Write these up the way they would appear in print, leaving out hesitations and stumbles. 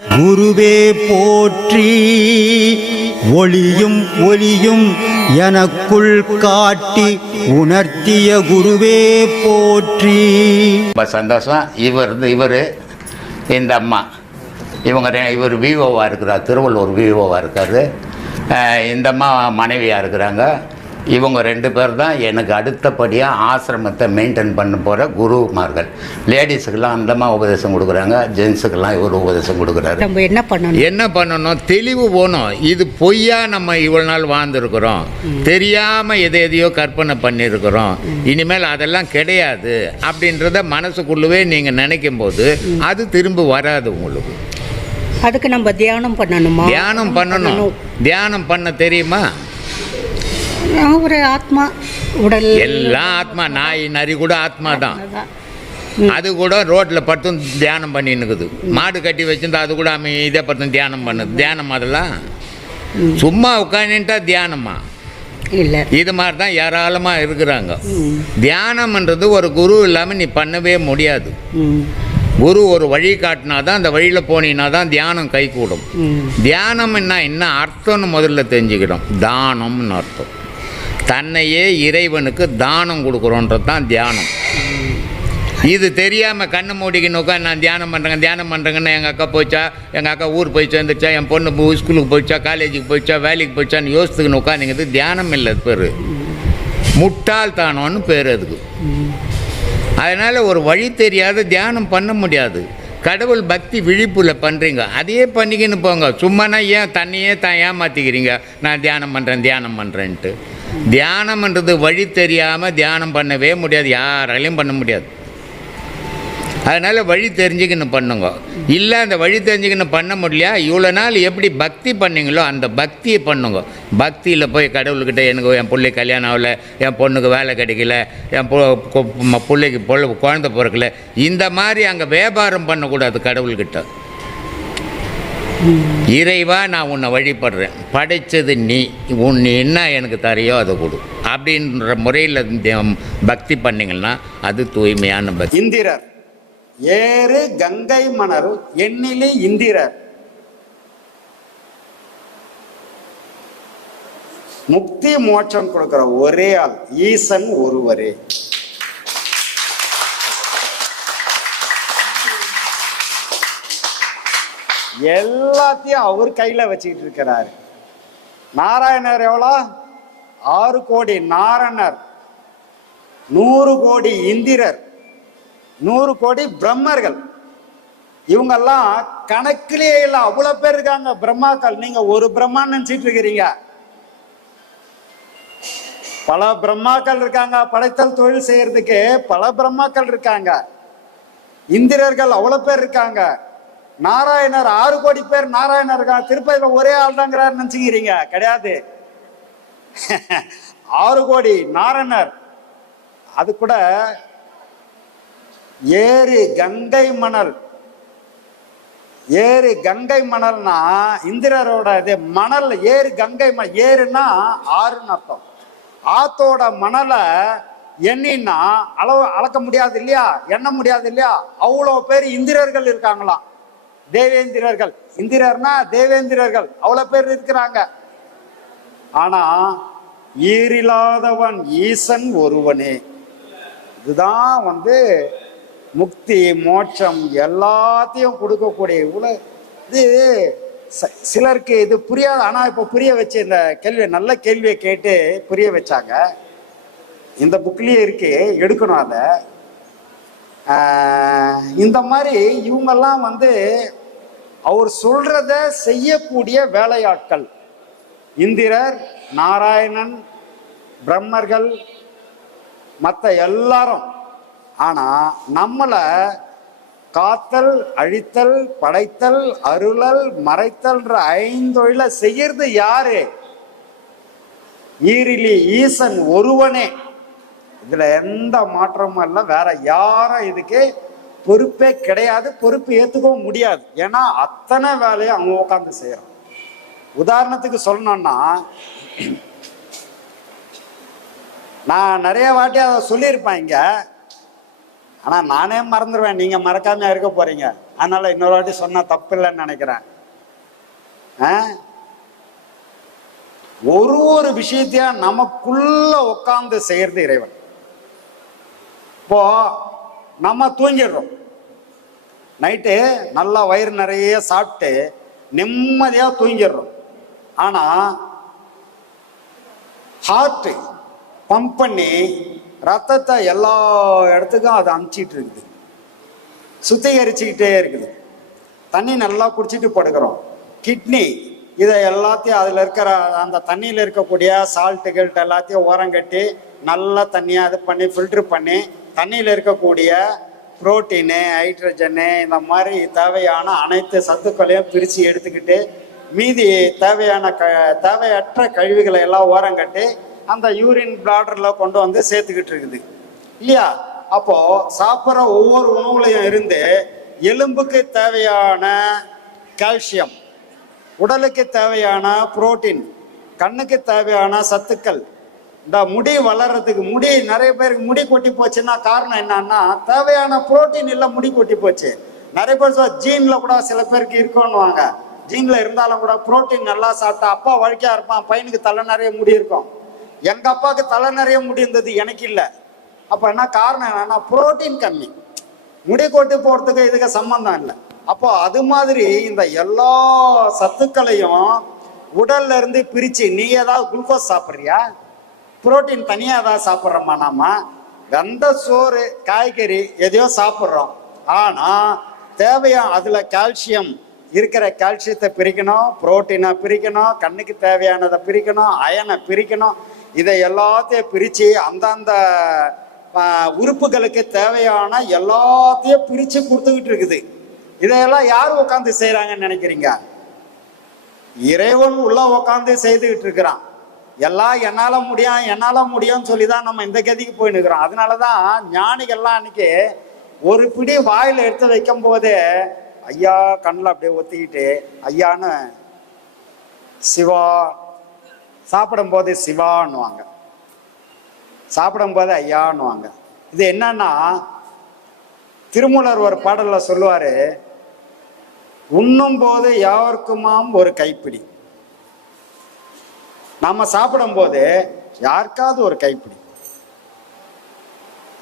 குருவே போற்றி ஒளியும் ஒளியும் எனக்குள் காட்டி உணர்த்திய குருவே போற்றி. ரொம்ப சந்தோஷம். இவர் இந்த அம்மா இவர் விஓவாக இருக்கிறார், திருவள்ளூர் விஓவாக இருக்கார். இந்த அம்மா மனைவியாக இருக்கிறாங்க. இவங்க 2 பேர் தான் எனக்கு அடுத்தபடியாக ஆசிரமத்தை மெயின்டைன் பண்ண போகிற குருமார்கள். லேடிஸுக்கெல்லாம் அந்தமா உபதேசம் கொடுக்குறாங்க, ஜென்ஸுக்கெல்லாம் இவர் உபதேசம் கொடுக்குறாரு. நம்ம என்ன பண்ணணும், தெளிவு போகணும். இது பொய்யா நம்ம இவ்வளோ நாள் வாழ்ந்துருக்குறோம், தெரியாமல் எதையோ கற்பனை பண்ணியிருக்கிறோம், இனிமேல் அதெல்லாம் கிடையாது அப்படின்றத மனசுக்குள்ளவே நீங்கள் நினைக்கும் போது அது திரும்ப வராது உங்களுக்கு. அதுக்கு நம்ம தியானம் பண்ணணுமா? தியானம் பண்ணணும். தியானம் பண்ண தெரியுமா? ஒரு ஆத்மா, உடல் எல்லாம் ஆத்மா. நாய் நரி கூட ஆத்மா தான். அது கூட ரோட்டில் படுத்து தியானம் பண்ணின்னுக்குது. மாடு கட்டி வச்சிருந்தா அது கூட இதை படுத்து தியானம் பண்ணுது. தியானம் அதெல்லாம் சும்மா உட்காந்துட்டா தியானமா இல்லை. இது மாதிரி தான் ஏராளமாக இருக்கிறாங்க. தியானம்ன்றது ஒரு குரு இல்லாமல் நீ பண்ணவே முடியாது. குரு ஒரு வழி காட்டினா தான், அந்த வழியில் போனீங்கன்னா தான் தியானம் கை கூடும். தியானம்னா என்ன அர்த்தம்னு முதல்ல தெரிஞ்சுக்கிடும். தானம்னு அர்த்தம். தன்னையே இறைவனுக்கு தானம் கொடுக்குறோன்றது தான் தியானம். இது தெரியாமல் கண்ணை மூடிக்கின்னு உட்காந்து நான் தியானம் பண்ணுறேங்கன்னு எங்கள் அக்கா போச்சா, எங்கள் அக்கா ஊர் போய் சேர்ந்துச்சா, என் பொண்ணு ஸ்கூலுக்கு போயிச்சா, காலேஜுக்கு போயிச்சா, வேலைக்கு போயிச்சான்னு யோசித்துக்குன்னு உட்காந்துங்கிறது தியானம் இல்லை. பேர் முட்டாள்தானோன்னு பேர் அதுக்கு. அதனால் ஒரு வழி தெரியாத தியானம் பண்ண முடியாது. கடவுள் பக்தி விழிப்பில் பண்ணுறீங்க, அதையே பண்ணிக்கின்னு போங்க. சும்மானா ஏன் தன்னையே ஏமாற்றிக்கிறீங்க, நான் தியானம் பண்ணுறேன்ட்டு. தியானம்ன்றது வழி தெரியாமல் தியானம் பண்ணவே முடியாது, யாராலையும் பண்ண முடியாது. அதனால் வழி தெரிஞ்சுக்கின்னு பண்ணுங்க. இல்லை அந்த வழி தெரிஞ்சுக்கின்னு பண்ண முடியலையா, இவ்வளோ நாள் எப்படி பக்தி பண்ணீங்களோ அந்த பக்தியை பண்ணுங்க. பக்தியில் போய் கடவுள்கிட்ட எனக்கு என் பிள்ளை கல்யாணம் ஆகலை, என் பொண்ணுக்கு வேலை கிடைக்கல, என் பிள்ளைக்கு குழந்தை பிறக்கல, இந்த மாதிரி அங்கே வியாபாரம் பண்ணக்கூடாது கடவுள்கிட்ட. இறைவா நான் உன்னை வழிபடுறேன், படைத்தது நீ என்ன எனக்கு தரையோ அதை கொடு அப்படின்ற முறையில் பக்தி பண்ணிங்கன்னா அது தூய்மையான பக்தி. இந்திரர் ஏறு கங்கை மணல் எண்ணிலி இந்திரர் முக்தி மோட்சம் கொடுக்கிற ஒரே ஆள் ஈசன் ஒருவரே. எல்லாத்தையும் அவர் கையில வச்சுக்கிட்டு இருக்கிறாரு. நாராயணர் எவ்வளோ? 6 கோடி நாரணர், 100 கோடி இந்திரர், 100 கோடி பிரம்மர்கள். இவங்கெல்லாம் கணக்கிலேயே இல்லை, அவ்வளவு பேர் இருக்காங்க பிரம்மாக்கள். நீங்க ஒரு பிரம்மான்னு நினைச்சிட்டு இருக்கிறீங்க, பல பிரம்மாக்கள் இருக்காங்க. படைத்தல் தொழில் செய்யறதுக்கு பல பிரம்மாக்கள் இருக்காங்க. இந்திரர்கள் அவ்வளவு பேர் இருக்காங்க. நாராயணர் 6 கோடி பேர் நாராயணர் இருக்காங்க. திருப்பதியில ஒரே ஆள் தாங்கிறாரு நினைச்சுக்கிறீங்க, கிடையாது. 6 கோடி நாராயணர். அது கூட ஏறு கங்கை மணல், ஏறு கங்கை மணல்னா இந்திரரோட இது மணல். ஏறு கங்கை மணல், ஏறுனா ஆறுன்னு அர்த்தம். ஆத்தோட மணலை எண்ணின்னா அளக்க முடியாது இல்லையா, எண்ண முடியாது இல்லையா. அவ்வளோ பேர் இந்திரர்கள் இருக்காங்களாம், தேவேந்திரர்கள். இந்திரர்னா தேவேந்திரர்கள், அவ்வளவு பேர் இருக்கிறாங்க. ஆனா ஈரில்லாதவன் ஈசன் ஒருவனே. இதுதான் முக்தி மோட்சம் எல்லாத்தையும் கொடுக்கக்கூடிய இது. சிலருக்கு இது புரியாது. ஆனா இப்ப புரிய வச்சு இந்த கேள்வி, நல்ல கேள்வியை கேட்டு புரிய வச்சாங்க. இந்த புக்லயே இருக்கு, எடுக்கணும் அதை. இந்த மாதிரி இவங்கெல்லாம் அவர் சொல்றத செய்யக்கூடிய வேலையாட்கள். இந்திரர், நாராயணன், பிரம்மர்கள், மற்ற எல்லாரும். ஆனா நம்மளை காத்தல், அழித்தல், படைத்தல், அருளல், மறைத்தல்ன்ற 5 தொழிலை செய்யறது யாரு? ஈரிலி ஈசன் ஒருவனே. இதுல எந்த மாற்றமும் இல்லை. வேற யாரும் இதுக்கு பொறுப்பே கிடையாது, பொறுப்பு ஏத்துக்கவும் முடியாது. ஏன்னா அத்தனை வேலையை அவங்க உட்காந்து செய்யறான். உதாரணத்துக்கு சொல்லணும்னா, நான் நிறைய வாட்டி அதை சொல்லியிருப்பேன் இங்க, ஆனா நானே மறந்துடுவேன், நீங்க மறக்காம இருக்க போறீங்க. அதனால இன்னொரு வாட்டி சொன்னா தப்பு இல்லைன்னு நினைக்கிறேன். ஒரு விஷயத்தையா நமக்குள்ள உட்கார்ந்து செய்யறது இறைவன். இப்போ நம்ம தூங்கிடுறோம், நைட்டு நல்லா வயிறு நிறைய சாப்பிட்டு நிம்மதியா தூங்கிடுறோம். ஆனா ஹார்ட் பம்ப் பண்ணி ரத்தத்தை எல்லா இடத்துக்கும் அதை அனுப்பிச்சிட்டு இருக்குது, சுத்திகரிச்சுக்கிட்டே இருக்குது. தண்ணி நல்லா குடிச்சிட்டு படுக்கிறோம். கிட்னி இதை எல்லாத்தையும் அதில் இருக்கிற அந்த தண்ணியில் இருக்கக்கூடிய சால்ட்டு கில்ட் எல்லாத்தையும் ஓரம் கட்டி நல்லா தண்ணியாக இது பண்ணி ஃபில்ட்ரு பண்ணி தண்ணியில் இருக்கக்கூடிய புரோட்டீனு, ஹைட்ரஜனு, இந்த மாதிரி தேவையான அனைத்து சத்துக்களையும் பிரித்து எடுத்துக்கிட்டு மீதி தேவையற்ற கழிவுகளை எல்லாம் ஓரம் கட்டி அந்த யூரின் பிளாடரில் கொண்டு வந்து சேர்த்துக்கிட்டு இருக்குது இல்லையா? அப்போ சாப்பிட்ற ஒவ்வொரு உணவுலையும் இருந்து எலும்புக்கு தேவையான கால்சியம், உடலுக்கு தேவையான புரோட்டீன், கண்ணுக்கு தேவையான சத்துக்கள், இந்த முடி வளர்றதுக்கு, முடி நிறைய பேருக்கு முடி கொட்டி போச்சுன்னா காரணம் என்னன்னா தேவையான புரோட்டீன் இல்லை, முடி கொட்டி போச்சு. நிறைய பேர் ஜீன்ல கூட சில பேருக்கு இருக்கும்னுவாங்க. ஜீன்ல இருந்தாலும் கூட புரோட்டீன் நல்லா சாப்பிட்டா அப்பா வழுக்கையா இருப்பான், பையனுக்கு தலை நிறைய முடி இருக்கும். எங்க அப்பாவுக்கு தலை நிறைய முடி இருந்தது, எனக்கு இல்லை. அப்ப என்ன காரணம் என்னன்னா புரோட்டீன் கம்மி, முடி கொட்டி போறதுக்கு இதுக்கு சம்பந்தம் இல்லை. அப்போ அது மாதிரி இந்த எல்லா சத்துக்களையும் உடல்ல இருந்து பிரிச்சு, நீ ஏதாவது குளுக்கோஸ் சாப்பிட்றியா, புரோட்டீன் தனியா ஏதாவது சாப்பிட்றோமா? நாம வெந்த சோறு காய்கறி எதையோ சாப்பிட்றோம். ஆனா தேவையா அதுல கால்சியம் இருக்கிற கால்சியத்தை பிரிக்கணும், புரோட்டீனை பிரிக்கணும், கண்ணுக்கு தேவையானதை பிரிக்கணும், அயனை பிரிக்கணும். இதை எல்லாத்தையும் பிரிச்சு அந்தந்த உறுப்புகளுக்கு தேவையான எல்லாத்தையும் பிரிச்சு கொடுத்துக்கிட்டு இருக்குது. இதையெல்லாம் யார் உட்காந்து செய்யறாங்கன்னு நினைக்கிறீங்க? இறைவன் உள்ள உட்காந்து செய்துகிட்டு இருக்கிறான். எல்லாம் என்னால முடியும்னு சொல்லிதான் நம்ம இந்த கதிக்கு போய் நிற்கிறோம். அதனாலதான் ஞானிகள்லாம் அன்னைக்கு ஒரு பிடி வாயில எடுத்து வைக்கும் போதே ஐயா கண்ணில் அப்படியே ஒத்திக்கிட்டு ஐயான்னு சிவா, சாப்பிடும் போது சிவான்னுவாங்க, சாப்பிடும் போது ஐயான்னுவாங்க. இது என்னன்னா திருமூலர் ஒரு பாடல்ல சொல்லுவாரு, உண்ணும் போது யாருக்குமாம் ஒரு கைப்பிடி. நாம சாப்பிடும் போது யாருக்காவது ஒரு கைப்பிடி,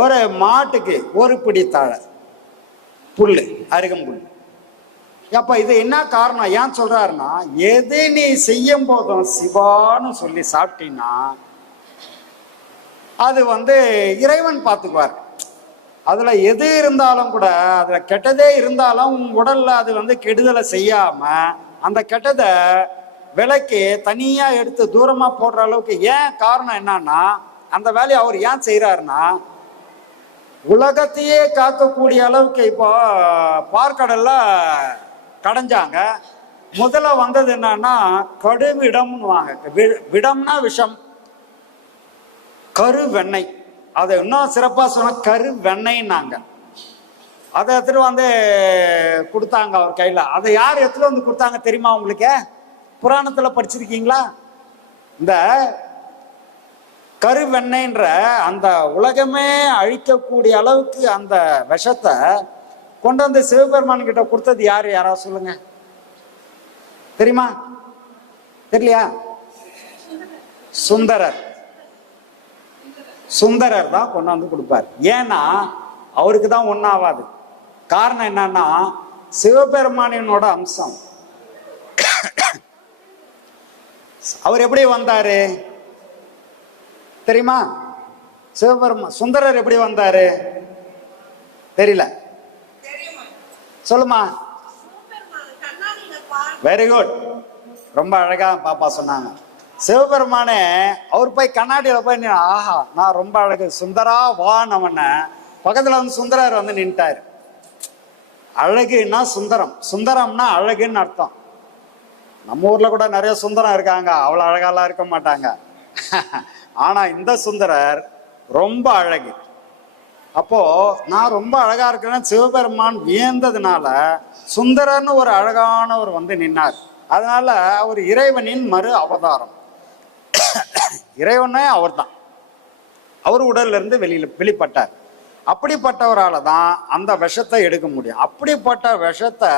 ஒரு மாட்டுக்கு ஒரு பிடி தாழை புல்லு, அருகம்புல். அப்ப இது என்ன காரணம், ஏன் சொல்றாருன்னா எது நீ செய்யும் போதும் சிவான்னு சொல்லி சாப்பிட்டீங்கன்னா அது இறைவன் பார்த்துக்குவார். அதுல எது இருந்தாலும் கூட, அதுல கெட்டதே இருந்தாலும் உன் உடல்ல அது கெடுதலை செய்யாம அந்த கெட்டதை விலைக்கு தனியா எடுத்து தூரமா போடுற அளவுக்கு. ஏன் காரணம் என்னன்னா அந்த வேலையை அவர் ஏன் செய்யறாருன்னா உலகத்தையே காக்கக்கூடிய அளவுக்கு. இப்போ பார்க்கடல்ல கடைஞ்சாங்க, முதல்ல வந்தது என்னன்னா கடுவிடம்னு வாங்க, விடம்னா விஷம், கரு வெண்ணெய். அதை இன்னும் சிறப்பா சொன்ன கரு வெண்ணெய்னாங்க. அதை எடுத்துட்டு கொடுத்தாங்க அவர் கையில. அதை யார் எடுத்துட்டு கொடுத்தாங்க தெரியுமா உங்களுக்கு? புராணத்துல படிச்சிருக்கீங்களா? இந்த கருவெண்ணெய்ன்ற அந்த உலகமே அழிக்கக்கூடிய அளவுக்கு அந்த விஷத்தை கொண்டு சிவபெருமான் கிட்ட கொடுத்தது யாரு? யாராவது சொல்லுங்க, தெரியுமா? தெரியலையா? சுந்தரர் தான் கொண்டாந்து கொடுப்பார். ஏன்னா அவருக்கு தான் ஒன்னாவாது. காரணம் என்னன்னா சிவபெருமானினோட அம்சம். அவர் எப்படி வந்தாரு தெரியுமா? சுந்தரர் எப்படி வந்தாரு தெரியல, சொல்லுமா? வெரி குட், ரொம்ப அழகா பாப்பா சொன்னாங்க. சிவபெருமானே அவர் போய் கண்ணாடியில போய், ஆஹா நான் ரொம்ப அழகு சுந்தரா வானவன பக்கத்துல சுந்தரர் நின்ட்டாரு. அழகுன்னா சுந்தரம், சுந்தரம்னா அழகுன்னு அர்த்தம். நம்ம ஊர்ல கூட நிறைய சுந்தரம் இருக்காங்க, அவ்வளவு அழகாலாம் இருக்க மாட்டாங்க. ஆனா இந்த சுந்தரர் ரொம்ப அழகு. அப்போ நான் ரொம்ப அழகா இருக்கிறேன்னு சிவபெருமான் வியந்ததுனால சுந்தரர்னு ஒரு அழகானவர் நின்னார். அதனால அவர் இறைவனின் மறு அவதாரம். இறைவனே அவர் தான். அவர் உடல்ல இருந்து வெளிப்பட்டார். அப்படிப்பட்டவரால் தான் அந்த விஷத்தை எடுக்க முடியும். அப்படிப்பட்ட விஷத்தை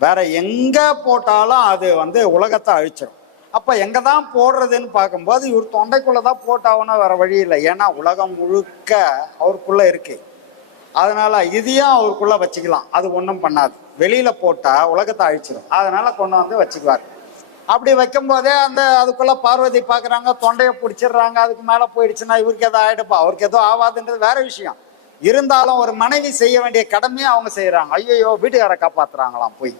வேற எங்க போட்டாலும் அது உலகத்தை அழிச்சிடும். அப்ப எங்க தான் போடுறதுன்னு பார்க்கும்போது இவர் தொண்டைக்குள்ளதான் போட்டாகணும், வேற வழி இல்லை. ஏன்னா உலகம் முழுக்க அவருக்குள்ள இருக்கு. அதனால இதையும் அவருக்குள்ள வச்சுக்கலாம், அது ஒன்றும் பண்ணாது. வெளியில போட்டா உலகத்தை அழிச்சிடும், அதனால கொண்டு வச்சுக்குவார். அப்படி வைக்கும் போதே அதுக்குள்ள பார்வதி பாக்குறாங்க, தொண்டையை பிடிச்சிடுறாங்க. அதுக்கு மேல போயிடுச்சுன்னா இவருக்கு எதோ ஆயிடுப்பா, அவருக்கு எதோ ஆகாதுன்றது வேற விஷயம். இருந்தாலும் ஒரு மனைவி செய்ய வேண்டிய கடமையை அவங்க செய்யறாங்க. ஐயோ, வீட்டுக்காரை காப்பாத்துறாங்களாம், போய்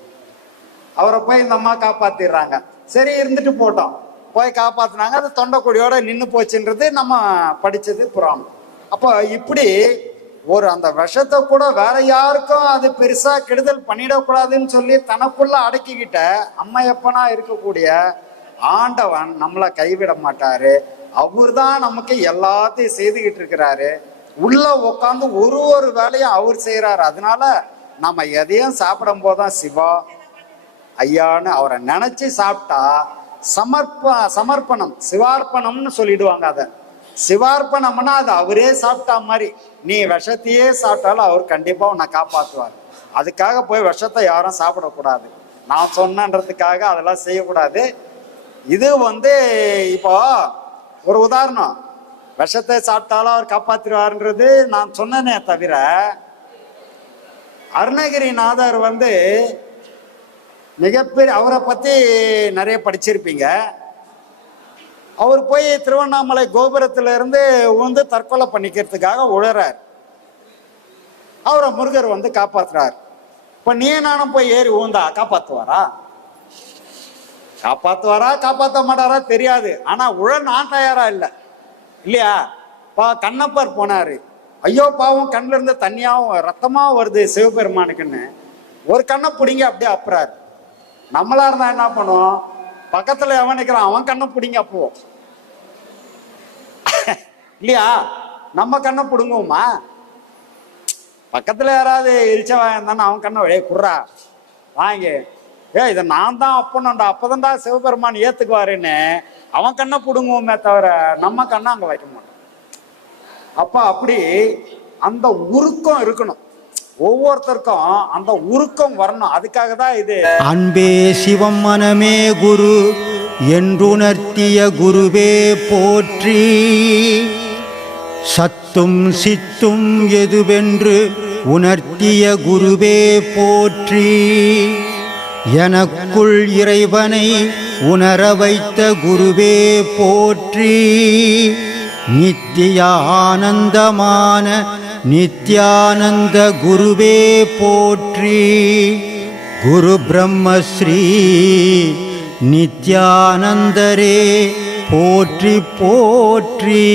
அவரை போய் இந்த அம்மா காப்பாத்திடுறாங்க. சரி, இருந்துட்டு போட்டோம், போய் காப்பாத்தினாங்க. அது தொண்டைக்குடியோட நின்று போச்சுன்றது நம்ம படிச்சது புராணம். அப்போ இப்படி அந்த விஷத்தை கூட வேற யாருக்கும் அது பெருசா கெடுதல் பண்ணிடக்கூடாதுன்னு சொல்லி தனக்குள்ள அடக்கிக்கிட்ட அம்மையப்பனா இருக்கக்கூடிய ஆண்டவன் நம்மளை கைவிட மாட்டாரு. அவர் தான் நமக்கு எல்லாத்தையும் செய்துகிட்டு இருக்கிறாரு. உள்ள உட்காந்து ஒரு வேலையும் அவர் செய்யறாரு. அதனால நம்ம எதையும் சாப்பிடும் போதுதான் சிவா ஐயான்னு அவரை நினைச்சு சாப்பிட்டா சமர்ப்பணம், சிவார்ப்பணம்னு சொல்லிடுவாங்க. அதை சிவார்ப்பணம்னா அது அவரே சாப்பிட்டா மாதிரி. நீ விஷத்தையே சாப்பிட்டாலும் அவர் கண்டிப்பா உன்னை காப்பாற்றுவார். அதுக்காக போய் விஷத்தை யாரும் சாப்பிடக்கூடாது. நான் சொன்னன்றதுக்காக அதெல்லாம் செய்யக்கூடாது. இது இப்போ ஒரு உதாரணம், விஷத்தை சாப்பிட்டாலும் அவர் காப்பாற்றிடுவார்ன்றது நான் சொன்னேனே தவிர, அருணகிரிநாதர் மிகப்பெரிய, அவரை பத்தி நிறைய படிச்சிருப்பீங்க. அவர் போய் திருவண்ணாமலை கோபுரத்துல இருந்து தற்கொலை பண்ணிக்கிறதுக்காக உழறார். அவரை முருகர் காப்பாத்துறார். இப்ப நீ நானும் போய் ஏறி ஊந்தா காப்பாத்துவாரா? காப்பாத்த மாட்டாரா தெரியாது. ஆனா நான் தயாரா இல்லை, இல்லையா? கண்ணப்பர் போனாரு. ஐயோ பாவம், கண்ணுல இருந்து தண்ணியாவும் ரத்தமாவும் வருது சிவபெருமானுக்குன்னு ஒரு கண்ணை பிடிங்க அப்படியே அப்புறாரு. நம்மளா இருந்தா என்ன பண்ணுவோம்? பக்கத்துல எவன் நிக்கிறான் அவன் கண்ணை பிடிங்க அப்போ, இல்லையா? நம்ம கண்ணை பிடுங்குவோமா? பக்கத்துல யாராவது எரிச்சவன் இருந்தானே அவன் கண்ணை வெளியே குர்றா வாங்க, இதை நான் தான் அப்பணும்டா, அப்பதான்டா சிவபெருமான் ஏத்துக்குவாருன்னு அவன் கண்ணை பிடுங்குவோமே தவிர நம்ம கண்ணை அங்க வைக்க மாட்டோம். அப்ப அப்படி அந்த உருக்கம் இருக்கணும், ஒவ்வொருத்தருக்கும் அந்த உருக்கம் வரணும். அதுக்காக தான் இது. அன்பே சிவம் மனமே குரு என்றுணர்த்திய குருவே போற்றி. சத்தும் சித்தும் எதுவென்று உணர்த்திய குருவே போற்றி. எனக்குள் இறைவனை உணர வைத்த குருவே போற்றி. நித்திய ஆனந்தமான நித்யானந்த குருவே போற்றி. குரு பிரம்மஸ்ரீ நித்யானந்தரே போற்றி போற்றி.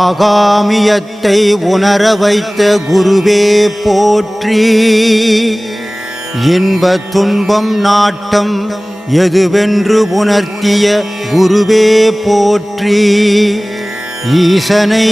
ஆகாமியத்தை உணர வைத்த குருவே போற்றி. இன்ப துன்பம் நாட்டம் எதுவென்று உணர்த்திய குருவே போற்றி. ஈசனை